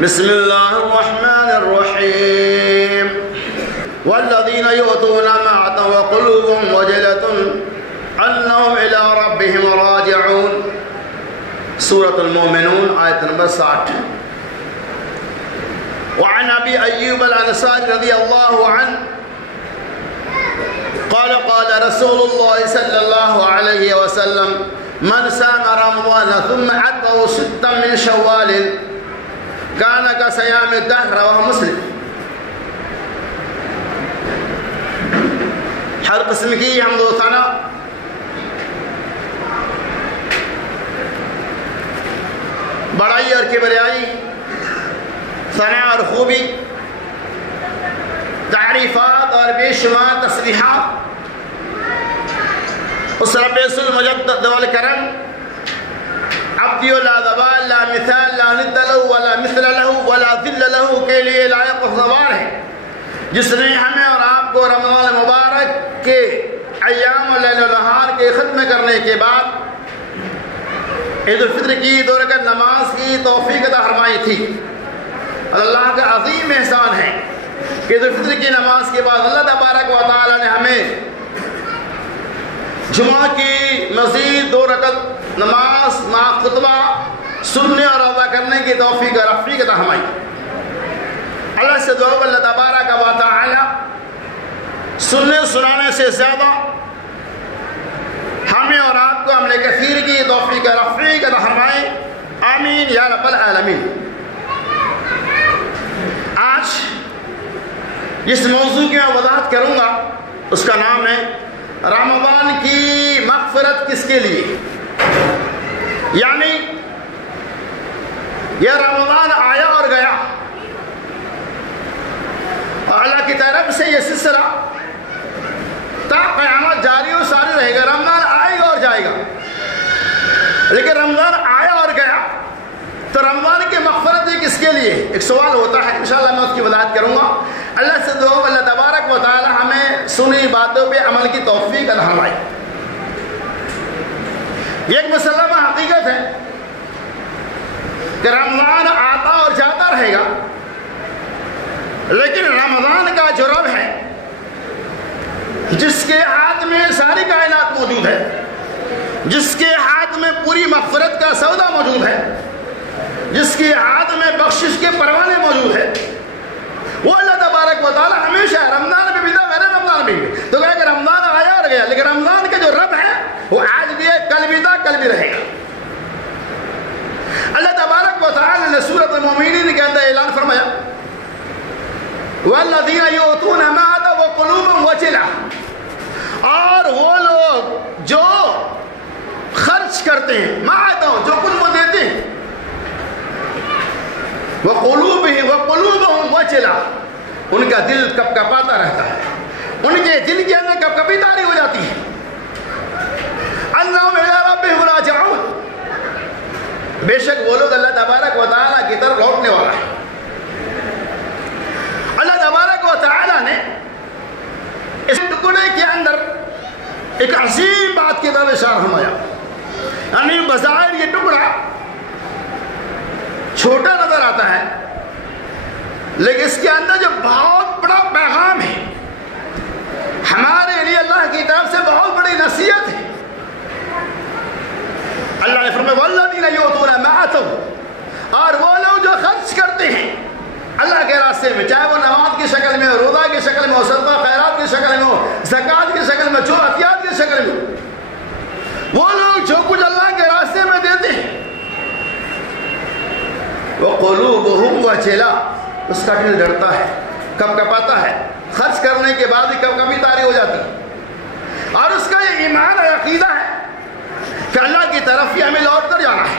بسم الله الرحمن الرحيم والذين يؤتون ما آتوا وقلوبهم وجلة أنهم إلى ربهم راجعون. سورة المؤمنون آية نمبر 60. وعن أبي أيوب الأنصاري رضي الله عنه قال قال رسول الله صلى الله عليه وسلم من سام رمضان ثم أتبعه 6 من شوال كان كصيام الدهر. رواه مسلم. ہر قسم کی حمد و ثنا بڑائی اور کبریائی، ثنا اور خوبی، تعریفات اور بے شمار تسبیحات اس رب المجد والکرم عبدی لا ذوال لا مثال لا ند له ولا مثل له ولا ذل له کے لیے لائق و سوار ہے، جس نے ہمیں اور آپ کو رمضان مبارک کے ایام و لیل و نہار کے ختم کرنے کے بعد عید الفطر کی 2 رکعت نماز کی توفیق عطا فرمائی تھی۔ اللہ کا عظیم احسان ہے کہ عید الفطر کی نماز کے بعد اللہ تبارک و تعالی نے ہمیں جمعہ کی مزید 2 رکعت نماز مع خطبہ سننے اور ادا کرنے کی توفیق اور رفیق عطا فرمائی۔ اللہ سے دعا اللہ تبارک و تعالی سننے سنانے سے زیادہ ہمیں اور آپ کو عمل کثیر کی توفیق اور رفیق عطا فرمائے، آمین یا رب العالمین۔ آج جس موضوع کی میں وضاحت کروں گا اس کا نام ہے رمضان کی مغفرت کس کے لیے، یعنی یہ رمضان آیا اور گیا اور اللہ کی طرف سے یہ سلسلہ تا قیامت جاری و ساری رہے گا۔ رمضان آئے گا اور جائے گا، لیکن رمضان آیا اور گیا تو رمضان کی مغفرت کس کے لیے ایک سوال ہوتا ہے، انشاءاللہ میں اس کی وضاحت کروں گا۔ اللہ سے دعا اللہ تبارک و تعالی ہمیں سنی باتوں پہ عمل کی توفیق عطا فرمائے۔ یہ ایک مسلمہ حقیقت ہے کہ رمضان آتا اور جاتا رہے گا، لیکن رمضان کا جو رب ہے جس کے ہاتھ میں ساری کائنات موجود ہے، جس کے ہاتھ میں پوری مغفرت کا سودا موجود ہے، جس کے ہاتھ میں بخشش کے پروانے موجود ہے، وہ اللہ تبارک و تعالی ہمیشہ رمضان میں بھی تھا، غیر رمضان میں بھی۔ تو کہا کہ رمضان آیا اور گیا، لیکن رمضان کا جو رب ہے وہ آج بھی ہے، کل بھی تھا، کل بھی رہے گا۔ اللہ تبارک و تعالی نے سورۃ المؤمنین کے اندر اعلان فرمایا والذین یؤتون ما آتوا وقلوبهم وجلة، اور وہ لوگ جو خرچ کرتے ہیں، ما آتوا جو کچھ وہ دیتے ہیں، وقلوبهم وجلة ان کا دل کب کپاتا رہتا ہے، ان کے دل کے اندر کب کبھی تاری ہو جاتی ہے، انہم الی ربہم راجعون، بے شک وہ لوگ اللہ تبارک و تعالی کی طرف لوٹنے والا ہے۔ اللہ تبارک و تعالی نے اس ٹکڑے کے اندر ایک عظیم بات کی طرف اشارہ فرمایا، یعنی بظاہر یہ ٹکڑا چھوٹا نظر آتا ہے، لیکن اس کے اندر جو بہت بڑا پیغام ہے ہمارے لیے اللہ کی طرف سے بہت بڑی نصیحت ہے۔ اللہ نے فرمایا والذین یؤتون ما آتوا، اور وہ لوگ جو خرچ کرتے ہیں اللہ کے راستے میں، چاہے وہ نماز کی شکل میں ہو، روزہ کی شکل میں ہو، صدقہ خیرات کی شکل میں ہو، زکوٰۃ کی شکل میں، عطیات کی شکل میں ہو، وہ لوگ جو کچھ اللہ کے راستے میں دیتے ہیں وقلوبهم وجلة، اس کا دل ڈرتا ہے، کب کپاتا ہے، خرچ کرنے کے بعد ہی کب کبھی طاری ہو جاتی ہے، اور اس کا یہ ایمان اور عقیدہ ہے کہ اللہ کی طرف ہی ہمیں لوٹ کر جانا ہے۔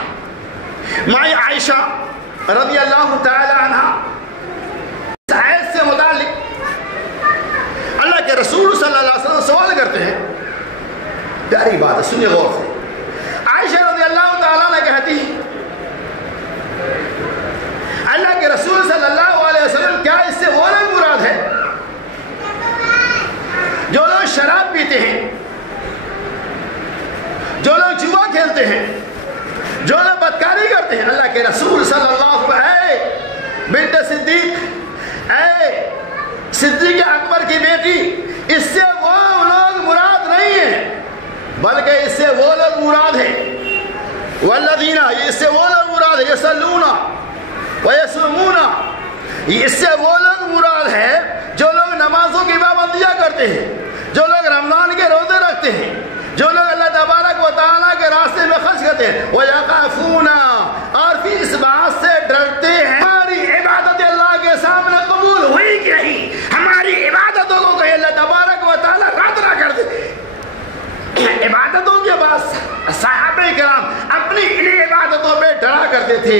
مائی عائشہ رضی اللہ تعالی عنہ اس آیت سے متعلق اللہ کے رسول صلی اللہ علیہ وسلم سوال کرتے ہیں، پیاری بات ہے، سنیے غور سے۔ عائشہ رضی اللہ تعالیٰ نے کہتی ہے اللہ کے رسول صلی اللہ علیہ وسلم کیا اس سے وہ لوگ مراد ہے جو لوگ شراب پیتے ہیں، جو لوگ جوا کھیلتے ہیں، جو لوگ بدکاری کرتے ہیں؟ اللہ کے رسول صلی اللہ علیہ وسلم صدیق، اے صدیق اکبر کی بیٹی، اس سے وہ لوگ مراد نہیں ہیں بلکہ اس سے وہ لوگ مراد ہیں، والذین، اس سے وہ لوگ مراد ہیں یصلون ویصومون، اس سے وہ لوگ مراد ہے جو لوگ نمازوں کی پابندیاں کرتے ہیں، جو لوگ رمضان کے روزے رکھتے ہیں، جو لوگ اللہ تبارک و تعالیٰ کے راستے میں خرچ کرتے ہیں، وَيَخَافُونَ، اور پھر اس بات سے ڈرتے ہیں ہماری عبادت اللہ کے سامنے قبول ہوئی کہ نہیں، ہماری عبادتوں کو کہیں اللہ تبارک و تعالیٰ رد نہ کر دے۔ عبادتوں کے بعد صحابہ کرام اپنی انہیں عبادتوں پہ ڈرا کرتے تھے،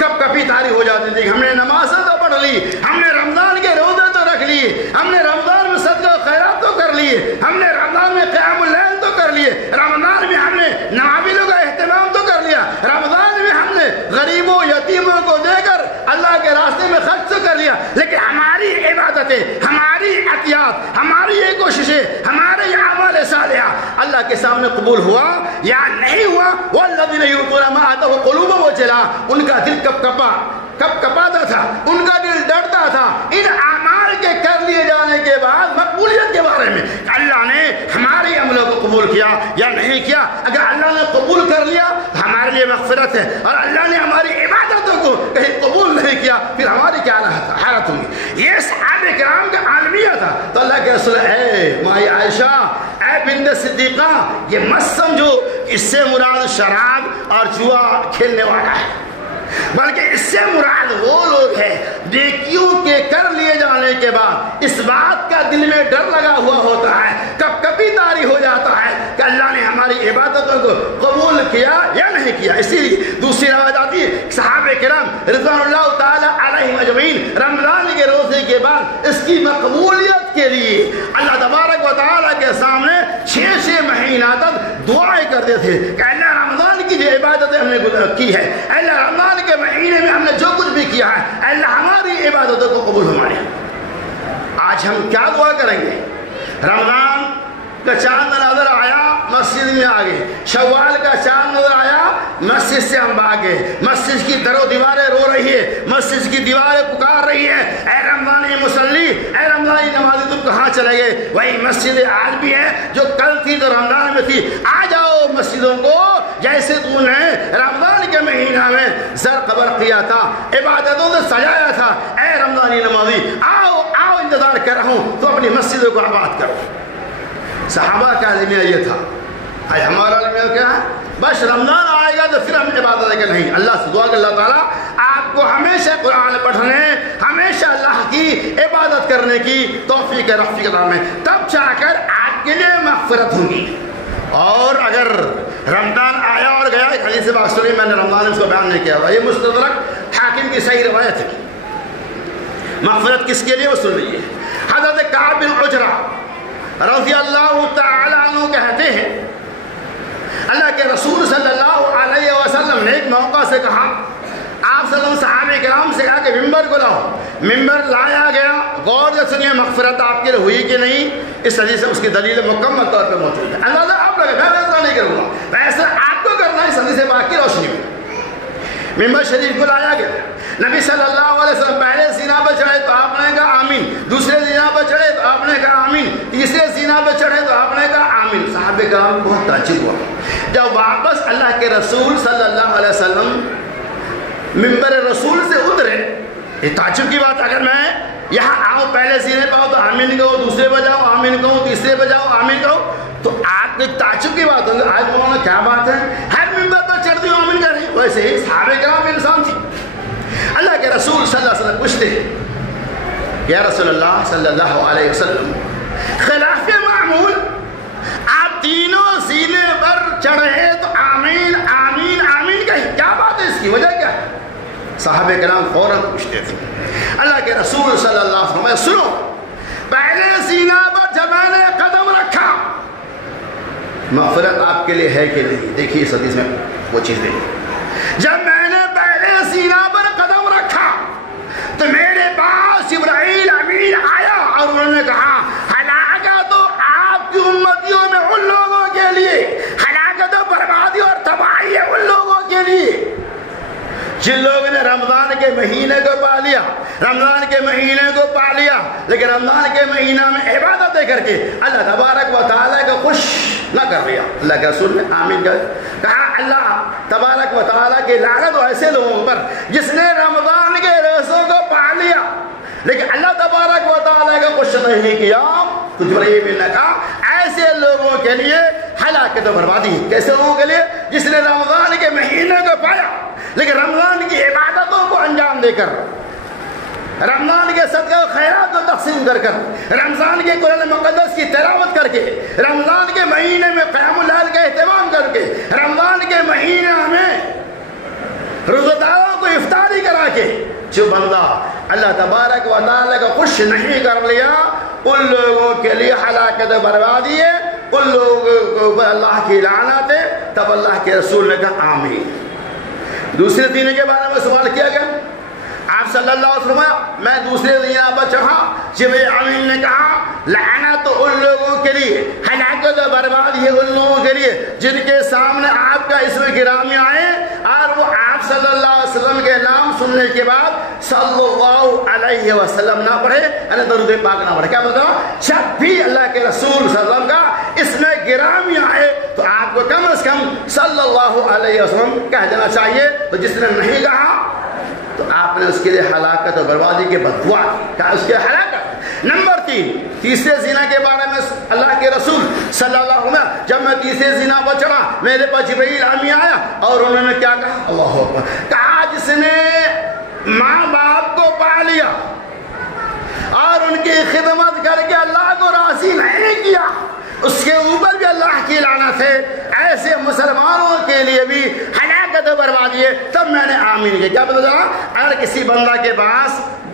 کب کبھی تاریخ ہو جاتی تھی، ہم نے نمازیں تو پڑھ لی، ہم نے رمضان کے روزے تو رکھ لیے، ہم نے رمضان میں صدقہ و خیرات تو کر لیے، ہم نے رمضان میں قیام اللیل تو کر لیے، رمضان میں ہم نے نوافلوں کا اہتمام تو کر لیا، رمضان میں ہم نے غریبوں یتیموں کو دے کر اللہ کے راستے میں خرچ تو کر لیا، لیکن ہماری عبادتیں، ہماری عطیات، ہماری یہ کوششیں، ہمارے یہ اعمال صالحہ اللہ کے سامنے قبول ہوا یا نہیں ہوا؟ والذین یؤتون ما آتوا قلوبهم وجلہ، ان کا دل کب کپاتا تھا، ان کا دل ڈرتا تھا ان اعمال کے کر لیے جانے کے بعد مقبولیت کے بارے میں، اللہ نے ہمارے عملوں کو قبول کیا یا نہیں کیا؟ اگر اللہ نے قبول کر لیا تو ہمارے لیے مغفرت ہے، اور اللہ نے ہماری عبادتوں کو کہیں قبول نہیں کیا پھر ہماری کیا حالت ہوگی؟ یہ صحابہ کرام کا عالمیہ تھا۔ تو اللہ کے رسول، اے مائی عائشہ، اے بنت صدیقہ، یہ مت سمجھو اس سے مراد شراب اور جوا کھیلنے والا ہے، بلکہ اس سے مراد وہ لوگ ہیں نیکیوں کے کر لیے جانے کے بعد اس بات کا دل میں ڈر لگا ہوا ہوتا ہے، کب کبھی طاری ہو جاتا ہے کہ اللہ نے ہماری عبادتوں کو قبول کیا یا نہیں کیا۔ اسی لیے دوسری روایت آتی ہے، صحابہ کرام رضوان اللہ تعالی علیہم اجمعین رمضان کے روزے کے بعد اس کی مقبولیت کے لیے اللہ تبارک و تعالی کے سامنے 6 مہینہ تک دعائیں کرتے تھے کہ اللہ رمضان کی جو عبادتیں ہم نے کی ہے، اللہ رمضان کے مہینے میں ہم نے جو کچھ بھی کیا ہے، اللہ ہماری عبادتوں کو قبول ہمارے۔ آج ہم کیا دعا کریں گے؟ رمضان کا چاند نظر آیا، مسجد میں آ گئے، شوال کا چاند نظر آیا، مسجد سے ہم بھاگ گئے، مسجد کی در و دیواریں رو رہی ہے، مسجد کی دیواریں پکار رہی ہیں، اے رمضانی مصلی، اے رمضانی نمازی، تم کہاں چلے گئے؟ وہی مسجد آج بھی ہے جو کل تھی تو رمضان میں تھی، آ جاؤ مسجدوں کو، جیسے تو نے رمضان کے مہینہ میں زر قبر کیا تھا، عبادتوں سے سجایا تھا، اے رمضانی نمازی آؤ آؤ، انتظار کر رہا ہوں، تو اپنی مسجدوں کو آباد کرو۔ صحابہ کا عالمیہ یہ تھا، آج ہمارا عالمیہ کیا ہے؟ بس رمضان آئے گا تو پھر ہم عبادت کریں، نہیں، اللہ سے دعا کہ اللہ تعالیٰ آپ کو ہمیشہ قرآن پڑھنے، ہمیشہ اللہ کی عبادت کرنے کی توفیق رفیق عطا فرمائے، تب جا کر آپ کے لیے مغفرت ہوگی۔ اور اگر رمضان آیا اور گیا، ایک حدیث پاک سنی، میں نے رمضان میں اس کو بیان نہیں کیا تھا، یہ مستدرک حاکم کی صحیح روایت ہے، مغفرت کس کے لیے وہ سن لیجیے۔ حضرت کعب بن عجرہ رضی اللہ تعالی عنہ کہتے ہیں، اللہ کے رسول صلی اللہ علیہ وسلم نے ایک موقع سے کہا، آپ صلی اللہ علیہ وسلم صحابہ کرام سے کہا کہ ممبر کو لاؤ، ممبر لایا گیا، غور سے سنیے مغفرت آپ کے لیے ہوئی کہ نہیں، اس حدیث سے اس کی دلیل مکمل طور پہ موجود ہے، اندازہ آپ لگے، میں فیصلہ نہیں کروں گا، فیصلہ آپ کو کرنا ہے اس حدیث پاک کی روشنی میں۔ ممبر شریف کو لایا گیا، نبی صلی اللہ علیہ وسلم پہلے زینا پہ چڑھے تو آپ نے کہا آمین، دوسرے زینا پہ چڑھے تو آپ نے کہا آمین، تیسرے زینا پہ چڑھے تو آپ نے کہا آمین۔ صحابہ کرام بہت تعجب ہوا، جب واپس اللہ کے رسول صلی اللہ علیہ وسلم ممبر رسول سے اترے، یہ تعجب کی بات، اگر میں یہاں آؤں پہلے زینے پہ آؤں تو آمین کہو، دوسرے پہ جاؤ آمین کہو، تیسرے پہ جاؤ آمین کہو، تو آپ کو تعجب کی بات ہوگی، آج مولانا کیا بات ہے، ہر ممبر پر چڑھتی ہوں آمین کر رہی، ویسے ہی صحابہ کرام انسان تھی۔ اللہ کے رسول صلی اللہ علیہ وسلم پوچھتے ہیں، یا رسول اللہ صلی اللہ علیہ وسلم، خلاف معمول آپ تینوں زینے پر چڑھے تو آمین آمین آمین کہیں، کیا بات ہے، اس کی وجہ کیا ہے؟ صحابہ کرام فوراً پوچھتے تھے، اللہ کے رسول صلی اللہ علیہ وسلم، سنو، پہلے زینا پر جب میں نے قدم رکھا، مغفرت آپ کے لیے ہے کہ نہیں؟ دیکھیے اس حدیث میں وہ چیز دیکھیے، جب میں نے پہلے زینا پر قدم رکھا تو میرے پاس جبرائیل امین آیا اور انہوں نے کہا، ہلاکت تو آپ کی امتیوں میں ان لوگوں کے لیے، ہلاکت و بربادی اور تباہی ہے ان لوگوں کے لیے جن لوگوں نے رمضان کے مہینے کو پا لیا، رمضان کے مہینے کو پا لیا، لیکن رمضان کے مہینہ میں عبادتیں کر کے اللہ تبارک و تعالیٰ کو خوش نہ کر لیا۔ اللہ کے رسول نے آمین کہا اللہ تبارک و تعالیٰ کی لعنت ہو ایسے لوگوں پر جس نے رمضان کے روزوں کو پا لیا لیکن اللہ تبارک و تعالیٰ کو خوش نہیں کیا۔ تو جبرائیل نے کہا ایسے لوگوں کے لیے ہلاکت و بربادی۔ کیسے لوگوں کے لیے؟ جس نے رمضان کے مہینے کو پایا لیکن رمضان کی عبادتوں کو انجام دے کر، رمضان کے صدقہ و خیرات کو تقسیم کر رمضان کے قرآن مقدس کی تلاوت کر کے، رمضان کے مہینے میں قیام اللیل کا اہتمام کر کے، رمضان کے مہینے میں روزہ داروں کو افطاری کرا کے جو بندہ اللہ تبارک و تعالیٰ کو خوش نہیں کر لیا ان لوگوں کے لیے ہلاکت و بربادی ہے، ان لوگوں کو اللہ کی لعنت ہے۔ تب اللہ کے رسول نے کہا آمین۔ دوسرے دین کے بارے میں سوال کیا گیا، آپ صلی اللہ علیہ وسلم میں دوسرے دن پر چڑھا، جبرائیل امین نے کہا لعنت ان لوگوں کے لیے، ہلاکت و بربادی ہے ان لوگوں کے لیے جن کے سامنے آپ کا اسم گرامی آئے اور وہ آپ صلی اللہ علیہ وسلم کے نام سننے کے بعد صلی اللہ علیہ وسلم نہ پڑھے، یعنی درود پاک نہ پڑھے۔ کیا مطلب؟ جب بھی اللہ کے رسول صلی اللہ علیہ وسلم کا اسم گرامی آئے تو آپ کو کم از کم صلی اللہ علیہ وسلم کہہ دینا چاہیے۔ تو جس نے نہیں کہا تو آپ نے اس کے لیے ہلاکت اور بربادی کے بدعا کیا اس کے ہلاکت۔ نمبر 3، تیسرے زنا کے بارے میں اللہ کے رسول صلی اللہ علیہ وسلم جب میں تیسرے زنا پر چڑھا میرے پاس جبرائیل امین آیا اور انہوں نے کیا کہا؟ اللہ اکبر، کہا جس نے ماں باپ کو پا لیا اور ان کی خدمت کر کے اللہ کو راضی نہیں کیا اس کے اوپر بھی اللہ کی لعنت ہے۔ ایسے مسلمانوں کے لیے بھی ہلاکت و بربادی ہے۔ تب میں نے آمین کیا۔ کیا پتہ چلا؟ اگر کسی بندہ کے پاس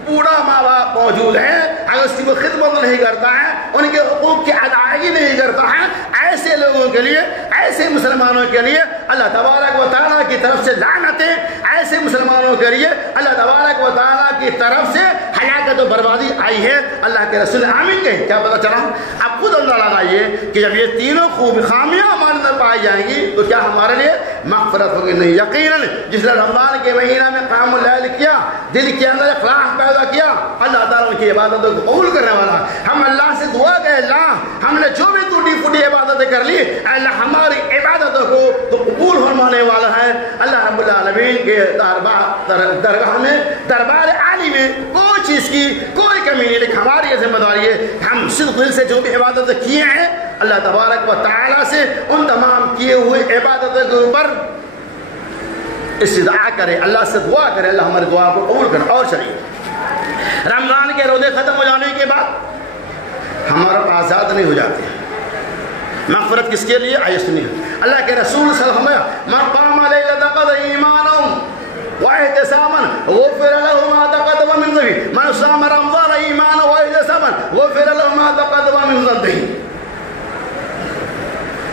بوڑھا ماں باپ موجود ہے، اگر اس کی وہ خدمت نہیں کرتا ہے، ان کے حقوق کی ادائیگی نہیں کرتا ہے، ایسے لوگوں کے لیے، ایسے مسلمانوں کے لیے اللہ تبارک و تعالیٰ کی طرف سے لعنت ہے۔ ایسے مسلمانوں کے لیے اللہ تبارک و تعالیٰ کی طرف سے ہلاکت و بربادی آئی ہے۔ اللہ کے رسول آمین کہیں۔ کیا پتہ چلا؟ اب خود اندازہ لگائیے کہ جب یہ تینوں خوب خامیاں ہمارے اندر پائی جائیں گی تو کیا ہمارے لیے مغفرت ہوگی؟ نہیں۔ یقیناً جس نے رمضان کے مہینہ میں قیام اللیل کیا، دل کے اندر اخلاص پیدا کیا، اللہ تعالیٰ ان کی عبادتوں کو قبول کرنے والا۔ ہم اللہ سے دعا کہ اللہ ہم نے جو بھی ٹوٹی پھوٹی عبادتیں کر لی، اللہ ہماری عبادتوں کو تو قبول فرمانے والا ہے۔ اللہ رب العالمین کے درگاہ میں، دربار عالی میں کوئی چیز کی کوئی کمی نہیں، لیکن ہماری یہ ذمہ داری ہے ہم صدق دل سے جو بھی عبادتیں کیے ہیں اللہ تبارک و تعالیٰ سے ان تمام کیے ہوئے عبادتوں کے اوپر استدعا کرے، اللہ سے دعا کرے اللہ ہماری دعا کو قبول کرے۔ اور چلیے رمضان کے روزے ختم ہو جانے کے بعد ہمارا آزاد نہیں ہو جاتے۔ مغفرت کس کے لیے؟ آئیے سنیے، اللہ کے رسول صلی اللہ علیہ وسلم من قام لیلۃ القدر ایمانا واحتسابا غفر له ما تقدم من ذنبه من صام رمضان ایمانا واحتسابا غفر له ما تقدم من ذنبه۔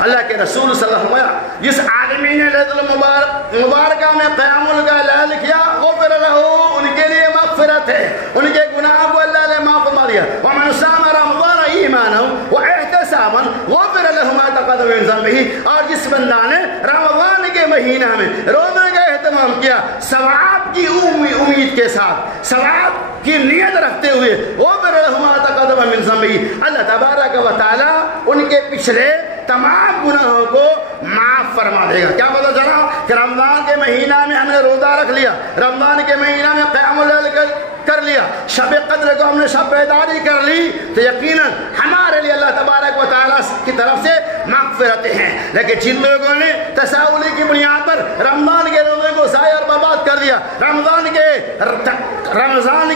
اللہ کے رسول صلی اللہ علیہ وسلم جس آدمی نے لیلۃ المبارکہ میں قیام اللیل کیا غفر له، ان کے لیے مغفرت ہے، ان کے گناہ کو اللہ نے معاف فرما دیا۔ ومن صام رمضان ایمانا واحتسابا غفر له ما تقدم من ذنبه، اور جس بندہ نے رمضان کے مہینہ میں روزے کا اہتمام کیا ثواب کی امید کے ساتھ، ثواب کی نیت رکھتے ہوئے غفر له ما تقدم من ذنبه، اللہ تبارک و تعالی ان کے پچھلے تمام گناہوں کو معاف فرما دے گا۔ کیا پتہ چلا کہ رمضان کے مہینہ میں ہم نے روزہ رکھ لیا، رمضان کے مہینہ میں قیام اللیل کر لیا، شب قدر کو ہم نے شب بیداری کر لی تو یقیناً ہمارے لیے اللہ تبارک و تعالیٰ کی طرف سے مغفرتیں ہیں۔ لیکن جن لوگوں نے تساہلی کی بنیاد پر رمضان کے روزے کو ضائع اور برباد کر دیا، رمضان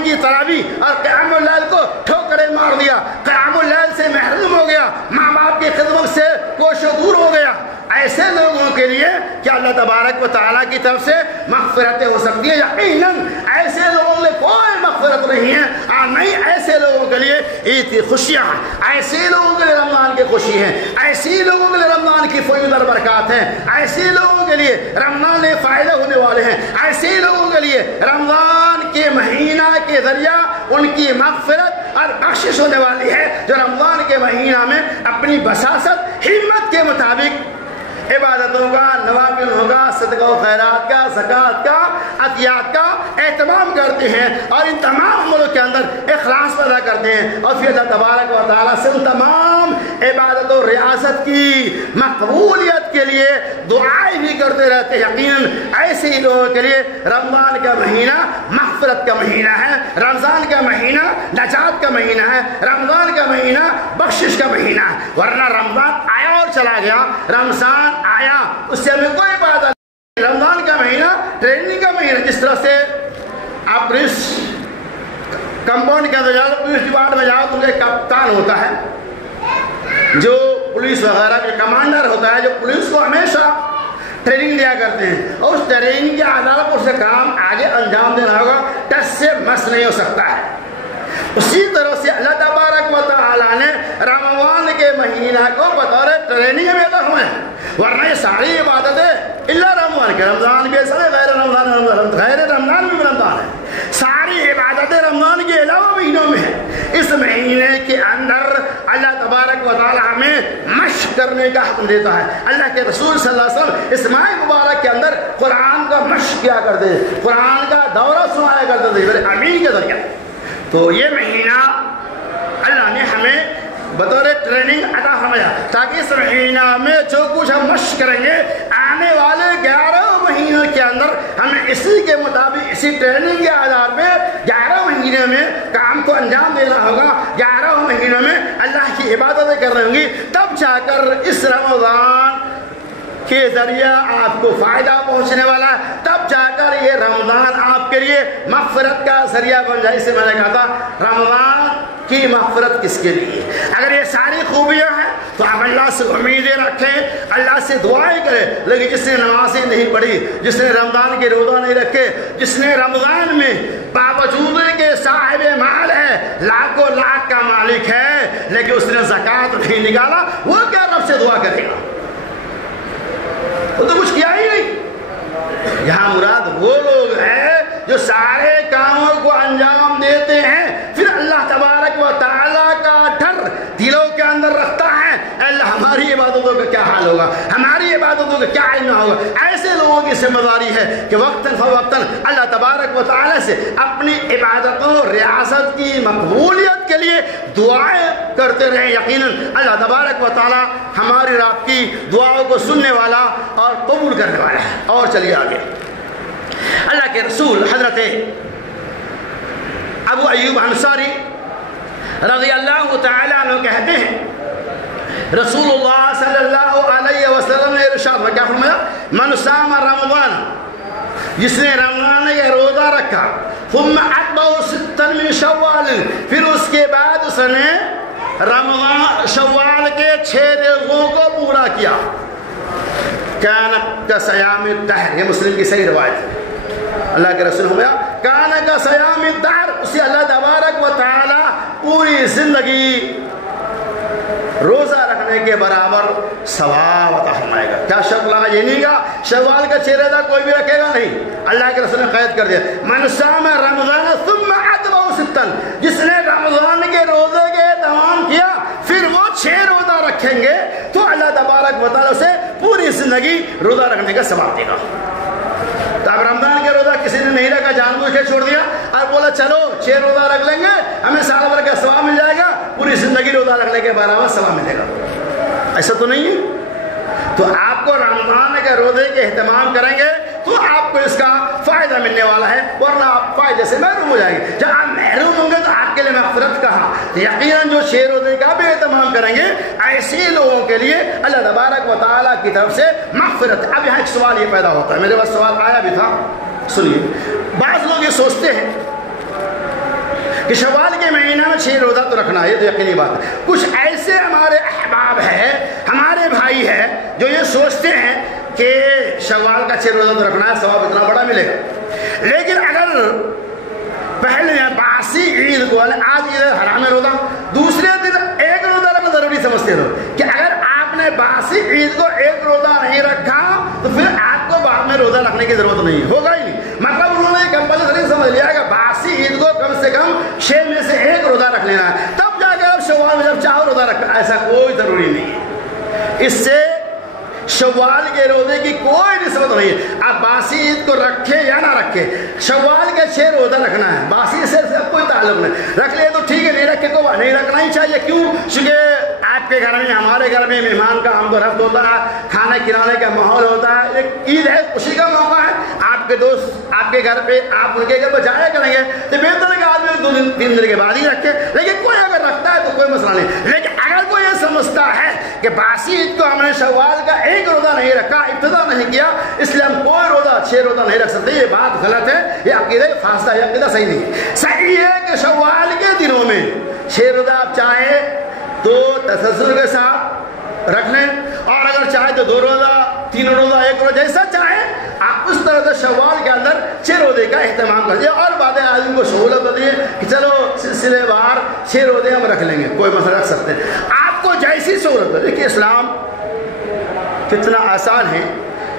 کی تراویح اور قیام اللیل کو ٹھوکریں مار دیا، قیام اللیل سے محروم ہو گیا، ماں باپ کی خدمت سے کوش و دور ہو گیا، ایسے لوگوں کے لیے کیا اللہ تبارک و تعالیٰ کی طرف سے مغفرتیں ہو سکتی ہیں؟ یقیناً ایسے لوگوں کے لیے کوئی مغفرت نہیں ہے، اور نہیں ایسے لوگوں کے لیے عید کی خوشیاں ہیں، ایسے لوگوں کے لیے رمضان کی خوشی ہیں، ایسے لوگوں کے لیے رمضان کی فیض اور برکات ہیں، ایسے لوگوں کے لیے رمضان میں فائدہ ہونے والے ہیں، ایسے لوگوں کے لیے رمضان کے مہینہ کے ذریعہ ان کی مغفرت اور بخشش ہونے والی ہے، جو رمضان کے مہینہ میں اپنی بساست ہمت کے مطابق عبادتوں کا، نوافلوں کا، صدقہ و خیرات کا، زکوٰۃ کا، عطیات کا اہتمام کرتے ہیں اور ان تمام عملوں کے اندر اخلاص پیدا کرتے ہیں، اور پھر اللہ تبارک و تعالیٰ سے ان تمام عبادت و ریاست کی مقبولیت کے لیے دعائیں بھی کرتے رہتے ہیں۔ یقیناً ایسے ہی لوگوں کے لیے رمضان کا مہینہ مغفرت کا مہینہ ہے، رمضان کا مہینہ نجات کا مہینہ ہے، رمضان کا مہینہ بخشش کا مہینہ ہے۔ ورنہ رمضان آیا اور چلا گیا، رمضان آیا اس سے ہمیں کوئی فائدہ نہیں۔ رمضان کا مہینہ ٹریننگ کا مہینہ، جس طرح سے آپ پولیس کمپاؤنڈ کے اندر جاؤ، پولیس ڈپارٹمنٹ میں جاؤ تو ایک کپتان ہوتا ہے جو پولیس وغیرہ کے کمانڈر ہوتا ہے، جو پولیس کو ہمیشہ ٹریننگ دیا کرتے ہیں، اور اس ٹریننگ کے آدھار پر اسے کام آگے انجام دینا ہوگا، ٹچ سے مس نہیں ہو سکتا ہے۔ اسی طرح سے اللہ تبارک و تعالیٰ نے رمضان کے مہینہ کو بطور ٹریننگ میں تو ہوئے ہیں، ورنہ یہ ساری عبادتیں اللہ رمضان کے، رمضان کے سارے غیر رمضان، غیر رمضان بھی رمضان ہے، ساری عبادتیں رمضان کے علاوہ مہینوں میں ہیں۔ اس مہینے کے اندر اللہ تبارک و تعالیٰ ہمیں مشق کرنے کا حکم دیتا ہے۔ اللہ کے رسول صلی اللہ علیہ وسلم اس ماہ مبارک کے اندر قرآن کا مشق کیا کرتے ہیں، قرآن کا دورہ سنایا کرتے تھے میرے امین کے ذریعے۔ تو یہ مہینہ اللہ نے ہمیں بطور ٹریننگ عطا فرمایا تاکہ اس مہینہ میں جو کچھ ہم مشق کریں گے آنے والے 11 مہینوں کے اندر ہمیں اسی کے مطابق اسی ٹریننگ کے آدھار پہ 11 مہینے میں کام کو انجام دینا ہوگا، 11 مہینوں میں اللہ کی عبادتیں کرنی ہوں گی، تب جا کر اس رمضان کے ذریعہ آپ کو فائدہ پہنچنے والا ہے، تب جا کر یہ رمضان آپ کے لیے مغفرت کا ذریعہ بن جائے۔ اسے میں نے کہا تھا رمضان کی مغفرت کس کے لیے؟ اگر یہ ساری خوبیاں ہیں تو آپ اللہ سے امیدیں رکھیں، اللہ سے دعائیں کریں، لیکن جس نے نمازیں نہیں پڑھی، جس نے رمضان کے روزہ نہیں رکھے، جس نے رمضان میں باوجود کہ صاحب مال ہے، لاکھوں لاکھ کا مالک ہے، لیکن اس نے زکوٰۃ نہیں نکالا، وہ کیا رب سے دعا کرے گا؟ وہ تو کچھ کیا ہی نہیں۔ یہاں مراد وہ لوگ ہیں جو سارے کاموں کو انجام دیتے ہیں، پھر اللہ تبارک و تعالیٰ کا ڈر دلوں کے اندر رکھتا ہے، اللہ ہماری عبادتوں کا کیا حال ہوگا، ہماری عبادتوں کا کیا علم ہوگا۔ ایسے لوگوں کی ذمہ داری ہے کہ وقتاً فوقتاً اللہ تبارک و تعالیٰ سے اپنی عبادتوں ریاست کی مقبولیت کے لیے دعائیں کرتے رہیں۔ یقیناً اللہ تبارک و تعالیٰ ہماری رات کی دعاؤں کو سننے والا اور قبول کرنے والا ہے۔ اور چلیے آگے، اللہ کے رسول حضرت ابو ایوب انصاری رضی اللہ تعالیٰ عنہ کہتے ہیں رسول اللہ صلی اللہ علیہ وسلم نے ارشاد کیا فرمایا؟ من صام رمضان، جس نے رمضان کا روزہ رکھا، ثم اتبعه ستا من شوال، پھر اس کے بعد اس نے رمضان شوال کے 6 روزوں کو پورا کیا، کان کصیام الدہر، یہ مسلم کی صحیح روایت ہے۔ اللہ کے رسول ہوا کان کصیام الدہر، اسے اللہ تبارک و تعالی پوری زندگی روزہ رکھنے کے برابر ثواب عطا فرمائے گا۔ کیا شرط لگا؟ یہ نہیں گا شوال کا 6 روزہ کوئی بھی رکھے گا، نہیں، اللہ کے رسول نے قید کر دیا من صام رمضان ثم اتبعه ستا، جس نے رمضان کے روزے کے اہتمام کیا پھر وہ 6 روزہ رکھیں گے تو اللہ تبارک و تعالی سے پوری زندگی روزہ رکھنے کا ثواب دے گا۔ تو اب رمضان کے روزہ کسی نے نہیں رکھا، جان بوجھ کے چھوڑ دیا اور بولا چلو 6 روزہ رکھ لیں گے ہمیں سال بھر کا ثواب مل جائے گا، پوری زندگی روزہ رکھنے کے برابر ثواب ملے گا، ایسا تو نہیں ہے۔ تو آپ کو رمضان کے روزے کے اہتمام کریں گے تو آپ کو اس کا فائدہ ملنے والا ہے، ورنہ آپ فائدے سے محروم ہو جائیں گے۔ جب آپ محروم ہوں گے تو آپ کے لیے مغفرت کہاں؟ یقیناً جو 6 روزے کا بھی اہتمام کریں گے ایسے لوگوں کے لیے اللہ تبارک و تعالیٰ کی طرف سے مغفرت۔ اب یہاں ایک سوال یہ پیدا ہوتا ہے، میرے پاس سوال آیا بھی تھا، سنیے۔ بعض لوگ یہ سوچتے ہیں کہ شوال کے مہینہ میں 6 روزہ تو رکھنا ہے، یہ تو یقینی بات ہے۔ کچھ ایسے ہمارے احباب ہیں، ہمارے بھائی ہیں جو یہ سوچتے ہیں کہ شوال کا 6 روزہ تو رکھنا ہے، ثواب اتنا بڑا ملے گا، لیکن اگر پہلے باسی عید کو آج عید حرام روزہ، دوسرے دن 1 روزہ رکھنا ضروری سمجھتے ہو کہ اگر آپ نے باسی عید کو 1 روزہ نہیں رکھا تو پھر آپ کو بعد میں روزہ رکھنے کی ضرورت نہیں ہوگا ہی نہیں۔ مطلب انہوں نے کمپلسری سمجھ لیا کہ باسی عید کو کم سے کم 6 میں سے 1 روزہ رکھ لینا ہے، تب جا کے آپ شوال میں جب چاہو روزہ رکھنا، ایسا کوئی ضروری نہیں ہے۔ اس سے شوال کے روزے کی کوئی نسبت نہیں ہے. اب باسی عید کو رکھے یا نہ رکھے, شوال کے 6 روزہ رکھنا ہے, باسی سے کوئی تعلق نہیں. رکھ لے تو ٹھیک ہے, نہیں رکھے تو نہیں رکھنا ہی چاہیے. کیوں؟ چونکہ آپ کے گھر میں, ہمارے گھر میں مہمان کا آمد و رفت ہوتا ہے, کھانے کھلانے کا ماحول ہوتا ہے. ایک عید ہے, خوشی کا موقع ہے. آپ کے دوست آپ کے گھر پہ, آپ ان کے گھر پہ جایا کریں گے تو بہتر ہے کہ آدمی 2-3 دن کے بعد ہی رکھے. لیکن کوئی اگر رکھتا ہے تو کوئی مسئلہ نہیں. لیکن اگر کوئی یہ سمجھتا ہے کہ باسی عید کو ہم نے شوال کا 1 روزہ نہیں رکھا, ابتدا نہیں کیا, اس لیے ہم کوئی روزہ 6 روزہ نہیں رکھ سکتے, یہ بات غلط ہے. یہ عقیدہ فاسدہ ہے, عقیدہ صحیح نہیں ہے. صحیح ہے کہ شوال کے دنوں میں 6 روزہ آپ چاہیں تو تسلسل کے ساتھ رکھ لیں, اور اگر چاہے تو 2 روزہ 3 روزہ 1 روزہ جیسا چاہیں آپ اس طرح سے شوال کے اندر 6 روزے کا اہتمام کر دیں. اور باتیں آدمی کو سہولت ہوتی ہے کہ چلو سلسلے وار 6 روزے ہم رکھ لیں گے, کوئی مسئلہ رکھ سکتے ہیں, آپ کو جیسی سہولت ہو. دیکھیے اسلام کتنا آسان ہے,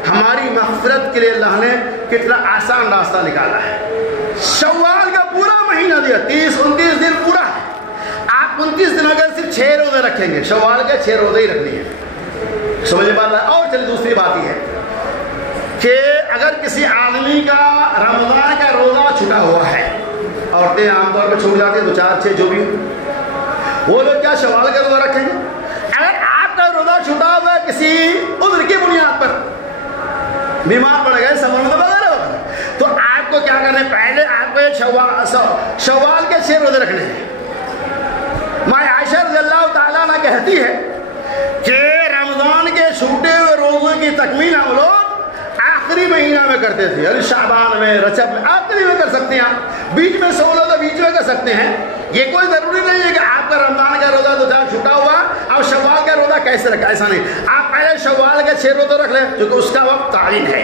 ہماری مغفرت کے لیے اللہ نے کتنا آسان راستہ نکالا ہے. شوال کا پورا مہینہ دیا, 30-29 دن پورا ہے. آپ 29 دن اگر صرف 6 روزے رکھیں گے, شوال کے 6 روزے ہی رکھنی ہے. سمجھ بات ہے. اور چلیے دوسری بات یہ ہے کہ اگر کسی آدمی کا رمضان کا روزہ چھٹا ہوا ہے, عورتیں عام طور پہ چھوٹ جاتی ہیں 2-4-6 جو بھی, وہ لوگ کیا شوال کا روزہ رکھیں گے؟ اگر آپ کا روزہ چھٹا ہوا ہے کسی عذر کی بنیاد پر, بیمار پڑ گئے, سفر میں وغیرہ وغیرہ, تو آپ کو کیا کرنا ہے؟ پہلے آپ کو شوال کے 6 روزے رکھنے ہیں. ماں عائشہ رضی اللہ تعالیٰ عنہ کہتی ہے کہ رمضان کے چھوٹے ہوئے روزوں کی تکمیل ہم لوگ آخری مہینہ میں کرتے تھے, یعنی شعبان میں, رجب میں, آخری میں کر سکتے ہیں. آپ بیچ میں سہولت تو بیچ میں کر سکتے ہیں. یہ کوئی ضروری نہیں ہے کہ آپ کا رمضان کا روزہ تو جب چھٹا ہوا اب شوال کا روزہ کیسے رکھا, ایسا نہیں. آپ پہلے شوال کے 6 روزے رکھ لیں کیونکہ اس کا وقت تعین ہے,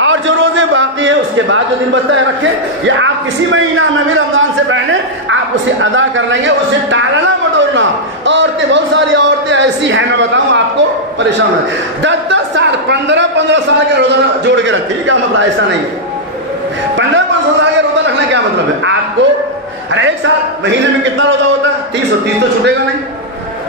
اور جو روزے باقی ہیں اس کے بعد جو دن بچتا ہے رکھیں. یا آپ کسی مہینہ میں بھی رمضان سے پہلے آپ اسے ادا کر لیں گے, اسے ٹالنا مٹولنا. عورتیں, بہت ساری عورتیں ایسی ہیں, میں بتاؤں آپ کو, پریشان ہے, 10-10 سال 15-15 سال کا روزہ جوڑ کے رکھتے ہیں. کیا مطلب؟ ایسا نہیں ہے. 15-15 سال کا روزہ رکھنا کیا مطلب ہے؟ آپ کو ہر 1 سال مہینے میں کتنا روزہ ہوتا ہے؟ 30 تو چھوٹے گا نہیں.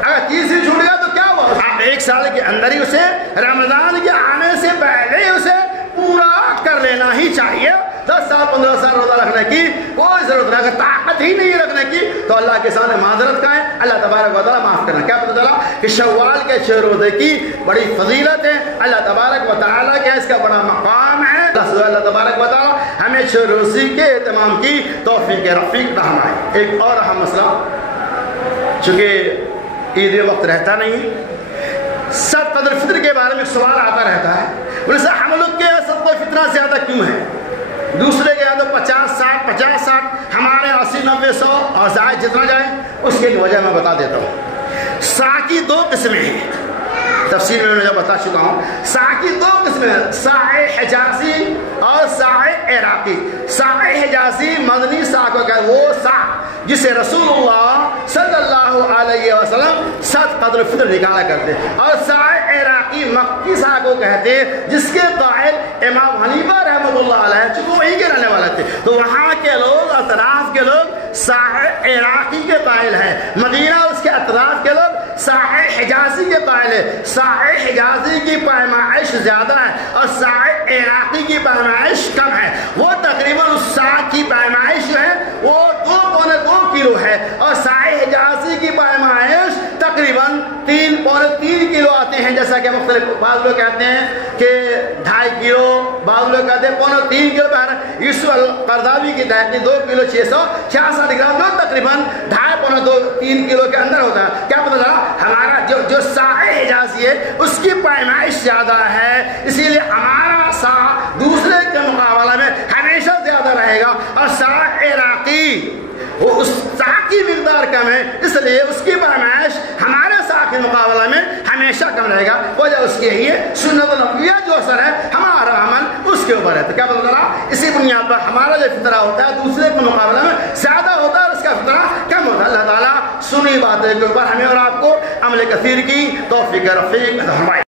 اگر 30 ہی چھوٹ گیا تو کیا ہوا؟ آپ 1 سال کے اندر ہی اسے رمضان کے آنے سے پہلے ہی اسے پورا کر لینا ہی چاہیے. 10 سال 15 سال روزہ رکھنے کی کوئی ضرورت نہیں. اگر طاقت ہی نہیں رکھنے کی تو اللہ کے سامنے معذرت کا ہے, اللہ تبارک و تعالیٰ معاف کرنا. کیا پتہ چلا کہ شوال کے 6 روزے کی بڑی فضیلت ہے, اللہ تبارک و تعالیٰ کا اس کا بڑا مقام ہے. اللہ تبارک و تعالیٰ ہمیں 6 روزے کے اہتمام کی توفیق رفیق رحمائے. ایک اور اہم مسئلہ, چونکہ عید وقت رہتا نہیں, صدقۃ الفطر کے بارے میں سوال آتا رہتا ہے. ویسے ہم لوگ کے صدقہ فطرہ زیادہ کیوں ہے؟ دوسرے کے یہاں تو 50-60 ہمارے 80-90 100 اور زائد جتنا جائے. اس کی ایک وجہ میں بتا دیتا ہوں. سا کی 2 قسمیں ہیں, تفسیر میں جو بتا چکا ہوں. سا کی 2 قسمیں ہیں, سائے حجازی اور سائے عراقی. سائے حجازی مدنی سا کو کہتے ہیں, وہ سا جسے رسول اللہ صلی اللہ علیہ وسلم صدقۃ الفطر نکالا کرتے ہیں, اور سائے عراقی مکی سا کو کہتے ہیں جس کے قائل امام حنیفہ رحمۃ اللہ علیہ, چونکہ وہی کے رہنے والے تھے. تو وہاں کے لوگ, اطراف کے لوگ سائے عراقی کے قائل ہیں. مدینہ اور اس کے اطراف کے لوگ سائے حجازی کے قائل ہیں. سائے حجازی کی پیمائش زیادہ ہے اور سائے عراقی کی پیمائش کم ہے. وہ تقریباً اس سا کی پیمائش جو ہے وہ 2.2 کلو ہے, اور سائے حجازی کی پیمائش تقریباً 3.3 کلو آتے ہیں. جیسا کہ مختلف بعض لوگ کہتے ہیں کہ 2.5 کلو, بعض لوگ کہتے ہیں 3.5 کلو. یوسف القرضاوی کی تحقیق 2 کلو 666 گرام, جو تقریباً 2.5-3 کلو کے اندر ہوتا ہے. کیا پتہ چلا ہمارا جو سائے حجازی ہے اس کی پیمائش زیادہ ہے, اسی لیے ہمارا سا دوسرے کے مقابلے میں ہمیشہ زیادہ رہے گا, اور سا عراقی وہ اس سا کی مقدار کم ہے, اس لیے اس کی پیمائش ہمارے سا کے مقابلے میں ہمیشہ کم رہے گا. وجہ اس کی یہی ہے, سنت الانبیاء جو اثر ہے ہمارا عمل اس کے اوپر ہے. تو کیا پتہ چلا اسی بنیاد پر ہمارا جو فطرہ ہوتا ہے دوسرے کے مقابلے میں زیادہ ہوتا ہے اور اس کا فطرہ کم ہوتا ہے. اللہ تعالیٰ سنی باتیں کے اوپر ہمیں اور آپ کو عمل کثیر کی توفیق رفیق فرمائے.